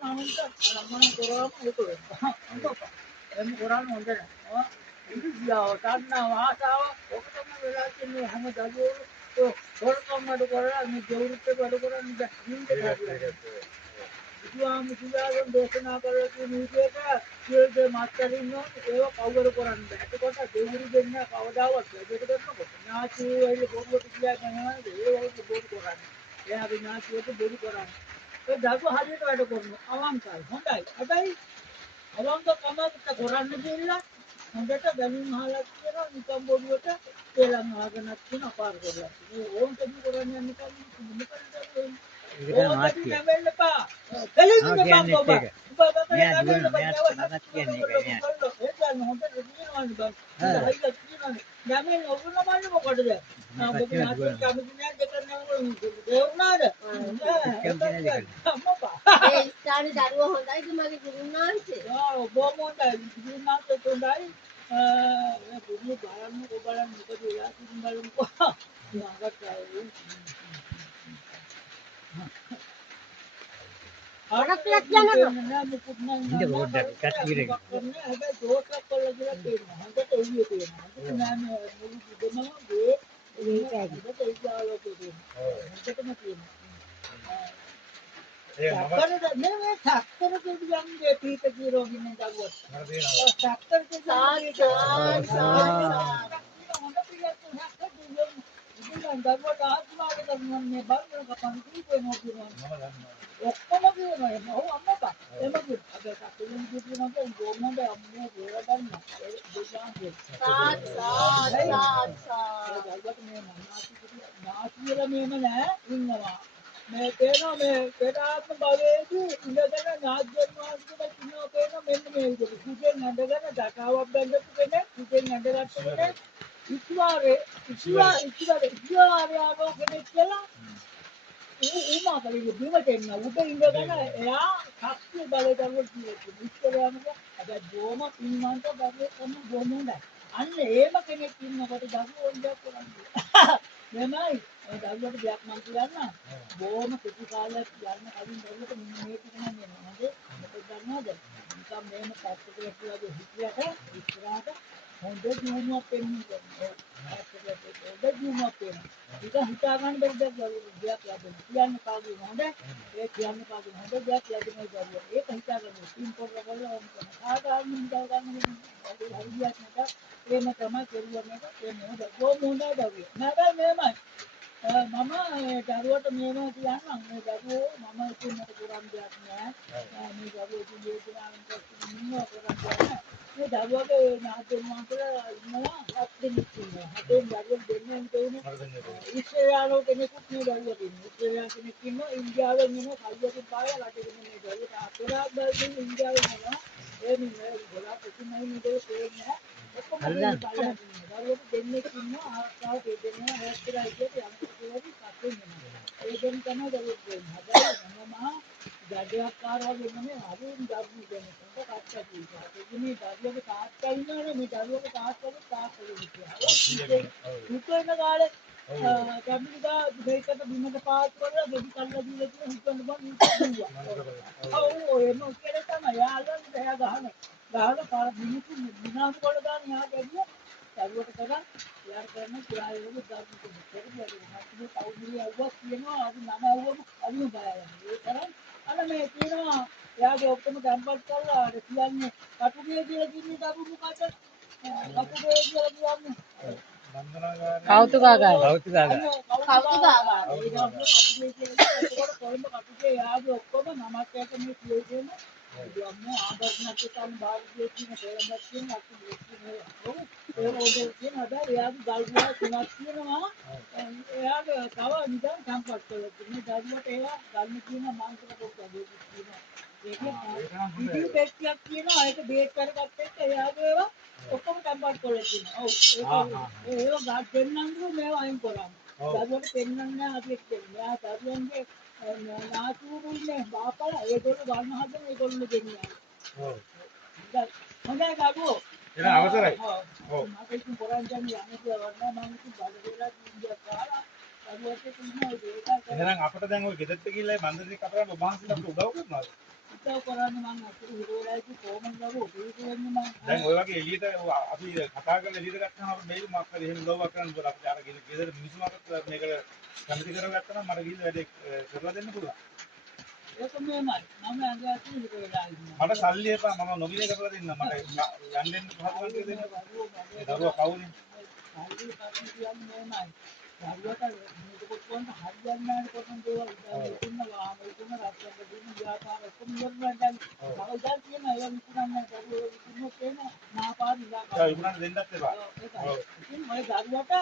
අම්මන කරාම ඒක වෙනවා. එම් කරන්නේ හොඳ නැහැ. ඉතියා තණ්හාව ආසාව ඔක තමයි වෙලා තියෙන්නේ හැම දරුවෝ හොරකම් වල කරලා මේ ජීවිත වල කරන්නේ බැහැ. බුදුහාමුදුරුවෝ දේශනා කරලා තියෙන විදිහට සියලු මාත්‍රින් ඒව කවුරු කරන්නේ. එතකොට දෙවිවරු දෙන්න කවදාවත් වැඩට කරනකොට නාචි වෙල බොරුවට කියලා යනවා ඒවලට බොරු කරන්නේ. එයා විනාශයට බොරු කරන්නේ. ඒ දරුවෝ හරියට වැඩ කරනවා. අවංකයි. හොඳයි. හැබැයි අවංකකමකට කරන්න දෙilla හොඳට බැලුම් අහලා තියෙනවා නිකම් බොරුවට තේලම් ආගෙනත් තියෙන අපාර කරලා. මේ ඕන් දෙවි කරන්නේ නිකම් මොකටද වෙන්නේ? Kita mati. Orang kelas jangan Ini bodoh, kat kiri. Ada dosa kalau dia kena. Ada tu dia kena. Ada nama mulut dia nama dia. Ini kan. Ada tu dia kalau dia. Ada tu mati. Sakar ni sakar tu yang dia kita kira ini jago. Sakar tu yang jago dah semua kita ni baru kapan tu pun mau kira. ඔක්කොම කියනවා එම ඔව් අම්මපා එම කිව්වා අපි කටුලින් කියනවා ගෝමන්ද අම්මෝ ගෝලා ගන්න ඒ දෙවියන්ගේ සාත් මේ නාතිලා මේම නෑ ඉන්නවා මේ තේනවා මේ පෙරාත්ම භවයේදී ඉඳගෙන නාග්‍යන් වහන්සේට කිනෝ පේන මෙන්න මේ විදිහට කුජෙන් නැඳගෙන දකාවක් බැඳපු කෙනෙක් කුජෙන් නැඳගත්තු කෙනෙක් ඉස්වාරේ ආවෝ කෙනෙක් කියලා ඌමා කලින් බිමට එන්න උඩ ඉඳගෙන එයා ශක්තිය බලය දරුවෝ කියනවා ඉස්සරහම අද බොම පින්වන්ත බබේ කොම බොම හොඳයි අන්න ඒම කෙනෙක් ඉන්නකොට දරුවෝ ඔන්දක් කරන්නේ මෙමයි දරුවෝට දෙයක් මන් කියන්න බොම කිසි කාලයක් යන්න කලින් දරුවෝට මේක තමයි නේද මොකද දන්නවද නිකම් මේම පැත්තකට කියලා හිතියට ඉස්සරහට හොඳ දිනුවක් පෙන්වන්න හොඳ දිනුවක් පෙන්වන්න ඒක හිතා ගන්න බැරි දෙයක් ලැබෙනවා කියන්න කාගේ හොඳ ඒ කියන්න කාගේ හොඳ දෙයක් ලැබෙනවා දරුවෝ ඒක හිතා ගන්න ටීම් පොර කරලා ආගාම හිතා ගන්න හරියක් නැත ප්‍රේම තමයි කෙරුවම ඒ මොකද හොඳයි දරුවෝ නැගල් මේමයි මම දරුවට මේව කියන්නම් මේ දරුවෝ මම ඉතින් මට පුරන් දෙයක් නෑ මේ දරුවෝ ඉතින් දේශනාවෙන් ඉන්නවා පුරන් දෙයක් මේ දරුවගේ නාට්‍ය මාතලා ඉන්නවා හත් දෙනෙක් ඉන්නවා හතෙන් දරුවෝ දෙන්නෙන් දෙන්නේ ඉස්රායලෝ කෙනෙකුත් මේ දරුවෝ ඉන්නවා ඉස්රායල කෙනෙක් ඉන්නවා ඉන්දියාවෙන් ඉන්නවා කල්යකින් පාය රටේ මේ දරුවෝ අපරාධ බල්දින් ඉන්දියාවෙන් ඉන්නවා ඒ මේ ගොඩාක් ඉතිමයි මේ දෙන්නේ ඔක්කොම දරුවෝ දෙන්නෙක් ඉන්නවා ආස්තාව දෙන්නෙක් හොස්පිටල් එකේ යම් ඒකෙන් තමයි දරුවෝ දෙන්නේ. හැබැයි මම ජඩේක්කාරව වෙන්නේ හරියට දරුවෝ දෙන්නේ. ඒක කච්චා කියනවා. ඒ මේ දරුවෝගේ තාත්තා ඉන්නවනේ මේ දරුවෝගේ තාත්තගේ කියලා. මුකේන ගාලේ කැමිනිකා දෙයකට බිමට පාත් කරලා දෙවි කල්ලා දීලා තියෙන හිතන්න බං ඉන්නවා. ඔව් එන්න කියලා තමයි. යාළුවා දෙයා ගහන. ගහන පාර මිනිස්සු විනාශ කරලා දාන යා ගැදියා. දරුවට කරා යාර කරන කියාලේ දරුවෝ දෙන්නේ. කවුරුහරි අවුවක් කියනවා අපි නම අවුවම අලුම බලන්න. ඒ තරම් අර මේ කියනවා එයාගේ ඔක්කොම ගම්පත් කරලා අර කියන්නේ කටුගේ කියලා කිව්වේ දරුවෝ මොකද? කටුගේ කියලා කියන්නේ කෞතුකාගාරය. ඒ දවස්වල කටුගේ කියලා ඒකට කොළඹ කටුගේ එයාගේ ඔක්කොම නමක් එක මේ කියන්නේ. අම්මෝ ආදර්ශනත් තම භාගයේ තියෙන පෙරඹක් තියෙන අපි කියන්නේ ඒ රෝදේ කියන අද එයාගේ ගල්ගුවා තුනක් තියෙනවා. එයාගේ තව නිකන් සම්පත් කරලා තියෙන දරුවට ඒවා ගන්න කියන මාංශක පොත් වගේ තියෙනවා. ඒකේ ඉතින් පෙට්ටියක් තියෙනවා. ඒක බේක් කරගත්ත එක එයාගේ ඒවා ඔක්කොම සම්පත් කරලා තියෙනවා. ඔව් ඒවා ගන්න දෙන්නන්ගේ මේවා අයින් කරා. දරුවට පෙන්නන්නේ අපි කියන්නේ. එයා දරුවන්ගේ නාතුරුනේ බාපලා ඒගොල්ලෝ ගන්න හදන ඒගොල්ලෝ දෙන්නේ. ඔව්. හොඳයි දරුවෝ. එහෙනම් අවසරයි. ඔව්. මම ඉතින් පොරන් යන්නේ යන්නේ වරනා මම ඉතින් බඩේලා ඉන්දියා කාලා දරුවෝට ඉන්නවා ඒක. එහෙනම් අපිට දැන් ওই ගෙදරට ගිහිල්ලා බන්දරේ කතා කරලා ඔබ වහන්සේලාට උදව් කරනවාද? උත්සාහ කරන්නේ මම අතට හිරවලා ඉති කොහොමද ඔබේ කියන්නේ මම දැන් ඔය වගේ එළියට අපි කතා කරලා එළියට ගත්තාම අපිට මේක මොකක් හරි එහෙම උදව්වක් කරන්න පුළුවන්. අපිට අර ගෙදර මිනිස්සු මාකට මේක කැමති කරගත්තා නම් මට ගිහින් වැඩේ කරලා දෙන්න පුළුවන්. ඒක මෙහෙමයි මම ඇඟට හිරවලා ඉන්නවා මට සල්ලි එපා මම නොමිලේ කරලා දෙන්න. මට යන්න දෙන්න පහසුකම් කියලා දෙන්න. දරුවා කවුනේ? හරි කටි කියන්නේ මෙහෙමයි දරුවට මේක කොහොමද හරියන්නේ නැහැ කොහොමද දේවල් ඉතින් වාහන ඉතින් රස්තක දෙන්න ව්‍යාපාර ඔක්කොම ඉවරලා දැන් කවදාද කියන ඒවා විකුණන්නේ දරුවෝ විකුණුවොත් එන නාපාර ඉඳලා ඒ විකුණන්න දෙන්නත් එපා. ඉතින් මම දරුවට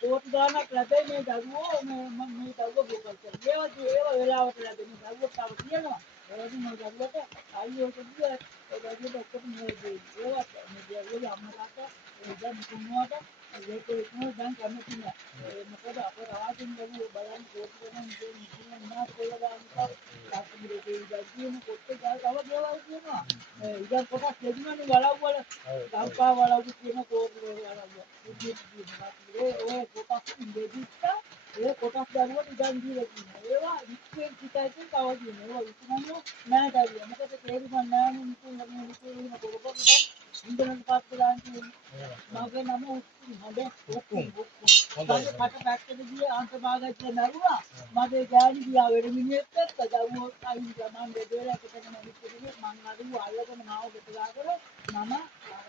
කෝටි ගාණක් ලැබෙයි මේ දරුවෝ මේ දරුවෝ ගෝකල් කරනවා ඒවා වෙලාවට ලැබෙන දරුවෝ තව තියෙනවා ඒවදී මේ දරුවට අයියෝ කිව්වා ඒ දරුවෝ ඔක්කොම මේ ඒවා මේ දරුවෝ අම්මලාට දැන් මුකුණුවට ඒක ඉක්මනට දැන් කැමති නෑ මොකද අපේ රාජින් දරුවෝ බලන්න කෝටි ගණන් දෙන මුකුණ නාස් කොල්ල ගන්නවා තාක්ෂණික දේවල් කොට්ටේ ගාව දේවල් කියනවා ඉතින් කොටස් දෙන්නනේ වලව්වල ගම්පා වලව්ව කියන කෝටි වලව්ව ඒ කොටස් දෙදිස්ස ඒ කොටස් දරුවට ඉඳන් දීලා තියෙනවා ඒවා විශ්වෙන් පිටයින් තව දිනවා ඒවා විකුණන්නේ නෑ දරුවෝ මොකද තේරුම් නෑ මුකුණ කොරපොත් ඉන්දරන් පාත් දාන්න මගේ නම හොඳේ හොඳයි කට පැත්තට ගියේ අන්තභාගයට නරුවා මගේ ගෑණි ගියා වෙන මිනිහෙක් එක්ක දරුවෝ අයින් ගමන් දෙදෙලකට මම ඉතිරිනේ මං අදුව අල්ලගෙන මාව දෙතලාගෙන මම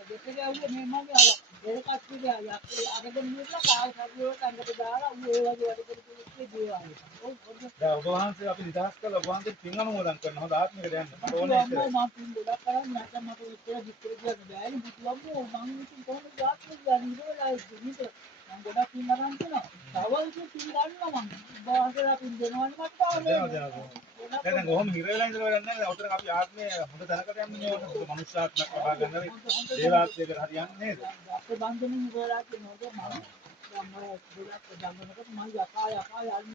දෙක ගැව්වේ මේ මගේ අර දෙකක් ගියා යක්කේ අරගෙන ඉන්නවා කාල් සබුවට අඟට දාලා ඌ ඒ වගේ වැඩ කරපු දේවාලේ දැන් ඔබ වහන්සේ අපි නිදහස් කළා ඔබ වහන්සේ පින් අනුමෝදන් කරන හොඳ ආත්මයකට යන්න. මට ඕනේ ඒක. මම පින් ගොඩක් කරන්නේ නැත්නම් මට ඉස්සර විස්තර කියන්න බෑනේ බුදුම්මෝ මං ඉතින් කොහොමද ආත්මය යන්නේ ඉවරලා ඉන්නේ මම ගොඩක් පින් අරන් තියෙනවා. තව ඉතින් පින් ගන්නවා මම. බාහිරලා පින් දෙනවනේ මට තව දැන් කොහොම හිර වෙලා ඉඳලා වැඩක් නැහැ. උතන අපි ආත්මය හොඳ තැනකට යන්නේ ඕන. මනුෂ්‍ය ආත්මයක් ලබා ගන්න දේවාත්මයකට හරියන්නේ නේද? අපේ බන්ධනෙ ඉවරලා තියෙනවා මම ගොඩක් දන්නකොට මම යකා යන්නේ